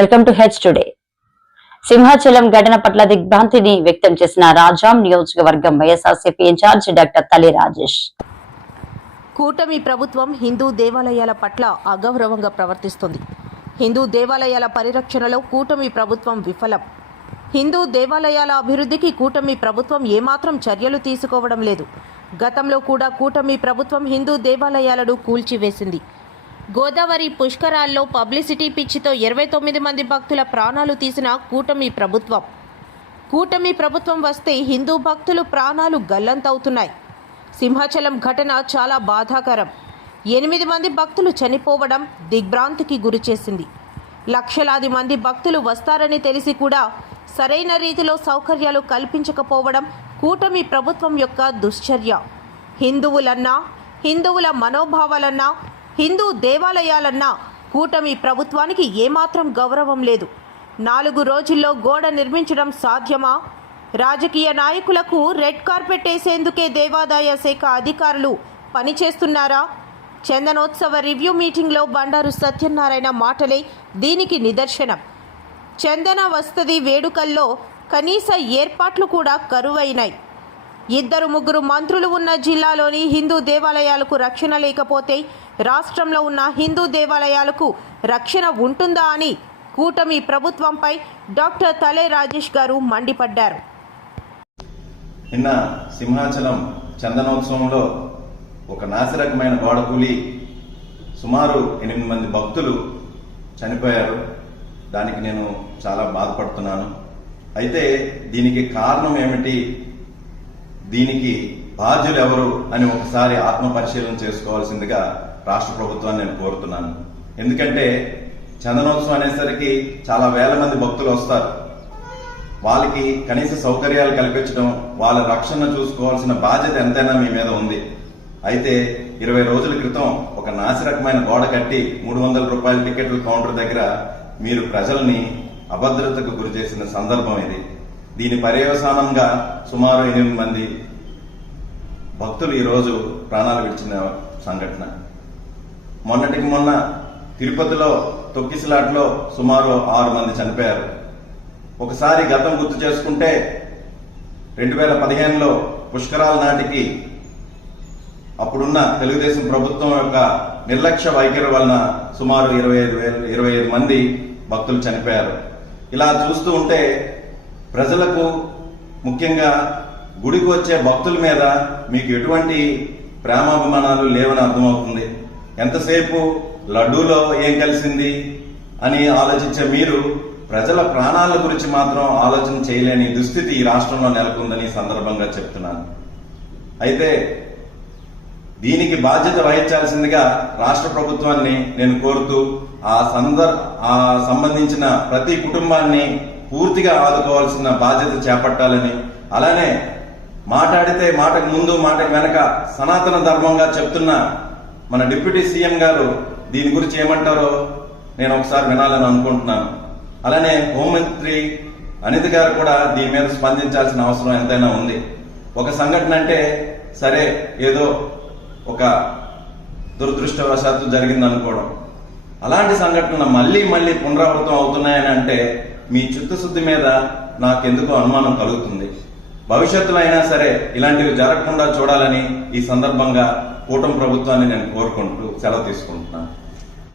Welcome to H today. Simhachalam ఘటన పట్ల దిగ్భ్రాంతిని వ్యక్తం చేసిన రాజాం నియోజకవర్గం వైఎస్ఆర్సీపీ ఇన్ఛార్జ్ డాక్టర్ తల్లి రాజేష్. కూటమి ప్రభుత్వం హిందూ దేవాలయాల పట్ల అగౌరవంగా ప్రవర్తిస్తుంది. హిందూ దేవాలయాల పరిరక్షణలో కూటమి ప్రభుత్వం విఫలం. హిందూ దేవాలయాల అభివృద్ధికి కూటమి ప్రభుత్వం ఏమాత్రం చర్యలు తీసుకోవడం లేదు. గతంలో కూడా కూటమి ప్రభుత్వం హిందూ దేవాలయాలను కూల్చివేసింది. గోదావరి పుష్కరాల్లో పబ్లిసిటీ పిచ్చితో ఇరవై తొమ్మిది మంది భక్తుల ప్రాణాలు తీసిన కూటమి ప్రభుత్వం. కూటమి ప్రభుత్వం వస్తే హిందూ భక్తులు ప్రాణాలు గల్లంతవుతున్నాయి. సింహాచలం ఘటన చాలా బాధాకరం. ఎనిమిది మంది భక్తులు చనిపోవడం దిగ్భ్రాంతికి గురిచేసింది. లక్షలాది మంది భక్తులు వస్తారని తెలిసి కూడా సరైన రీతిలో సౌకర్యాలు కల్పించకపోవడం కూటమి ప్రభుత్వం యొక్క దుశ్చర్య. హిందువులన్నా హిందువుల మనోభావాలన్నా హిందూ దేవాలయాలన్నా కూటమి ప్రభుత్వానికి ఏమాత్రం గౌరవం లేదు. నాలుగు రోజుల్లో గోడ నిర్మించడం సాధ్యమా? రాజకీయ నాయకులకు రెడ్ కార్పెట్ వేసేందుకే దేవాదాయ శాఖ అధికారులు పనిచేస్తున్నారా? చందనోత్సవ రివ్యూ మీటింగ్లో బండారు సత్యనారాయణ మాటలే దీనికి నిదర్శనం. చందన వస్తది వేడుకల్లో కనీస ఏర్పాట్లు కూడా కరువైనాయి. ఇద్దరు ముగ్గురు మంత్రులు ఉన్న జిల్లాలోని హిందూ దేవాలయాలకు రక్షణ లేకపోతే రాష్ట్రంలో ఉన్న హిందూ దేవాలయాలకు రక్షణ ఉంటుందా అని కూటమి ప్రభుత్వంపై డాక్టర్ తలే రాజేష్ గారు మండిపడ్డారు. నిన్న సింహాచలం చందనోత్సవంలో ఒక నాసిరకమైన గోడకూలి సుమారు ఎనిమిది మంది భక్తులు చనిపోయారు. దానికి నేను చాలా బాధపడుతున్నాను. అయితే దీనికి కారణం ఏమిటి? దీనికి బాధ్యులు ఎవరు అని ఒకసారి ఆత్మ పరిశీలన చేసుకోవాల్సిందిగా రాష్ట్ర ప్రభుత్వాన్ని నేను కోరుతున్నాను. ఎందుకంటే చందనోత్సవం అనేసరికి చాలా వేల మంది భక్తులు వస్తారు. వాళ్ళకి కనీస సౌకర్యాలు కల్పించడం వాళ్ళ రక్షణ చూసుకోవాల్సిన బాధ్యత ఎంతైనా మీ మీద ఉంది. అయితే ఇరవై రోజుల క్రితం ఒక నాసిరకమైన గోడ కట్టి మూడు వందల రూపాయల టికెట్ల కౌంటర్ దగ్గర మీరు ప్రజల్ని అభద్రతకు గురి చేసిన సందర్భం ఇది. దీని పర్యవసానంగా సుమారు ఎనిమిది మంది భక్తులు ఈరోజు ప్రాణాలు విడిచిన సంఘటన. మొన్నటికి మొన్న తిరుపతిలో తొక్కిసలాట్లో సుమారు ఆరు మంది చనిపోయారు. ఒకసారి గతం గుర్తు చేసుకుంటే రెండు వేల పదిహేనులో పుష్కరాల నాటికి అప్పుడున్న తెలుగుదేశం ప్రభుత్వం యొక్క నిర్లక్ష్య వైఖరి వలన సుమారు ఇరవై ఐదు వేల ఇరవై ఐదు మంది భక్తులు చనిపోయారు. ఇలా చూస్తూ ఉంటే ప్రజలకు ముఖ్యంగా గుడికి వచ్చే భక్తుల మీద మీకు ఎటువంటి ప్రేమాభిమానాలు లేవని అర్థమవుతుంది. ఎంతసేపు లడ్డూలో ఏం కలిసింది అని ఆలోచించే మీరు ప్రజల ప్రాణాల గురించి మాత్రం ఆలోచన చేయలేని దుస్థితి ఈ రాష్ట్రంలో నెలకొందని సందర్భంగా చెప్తున్నాను. అయితే దీనికి బాధ్యత వహించాల్సిందిగా రాష్ట్ర ప్రభుత్వాన్ని నేను కోరుతూ ఆ సందర్ ఆ సంబంధించిన ప్రతి కుటుంబాన్ని పూర్తిగా ఆదుకోవాల్సిన బాధ్యత చేపట్టాలని. అలానే మాట్లాడితే మాటకు ముందు మాటకు వెనక సనాతన ధర్మంగా చెప్తున్న మన డిప్యూటీ సీఎం గారు దీని గురించి ఏమంటారో నేను ఒకసారి వినాలని అనుకుంటున్నాను. అలానే హోంమంత్రి అనిత గారు కూడా దీని మీద స్పందించాల్సిన అవసరం ఎంతైనా ఉంది. ఒక సంఘటన అంటే సరే ఏదో ఒక దురదృష్టవశాత్తు జరిగింది అనుకోవడం అలాంటి సంఘటన మళ్ళీ మళ్ళీ పునరావృతం అవుతున్నాయని అంటే మీ చిత్తశుద్ధి మీద నాకెందుకో అనుమానం కలుగుతుంది. భవిష్యత్తులో అయినా సరే ఇలాంటివి జరగకుండా చూడాలని ఈ సందర్భంగా కూటమి ప్రభుత్వాన్ని నేను కోరుకుంటూ సెలవు తీసుకుంటున్నాను.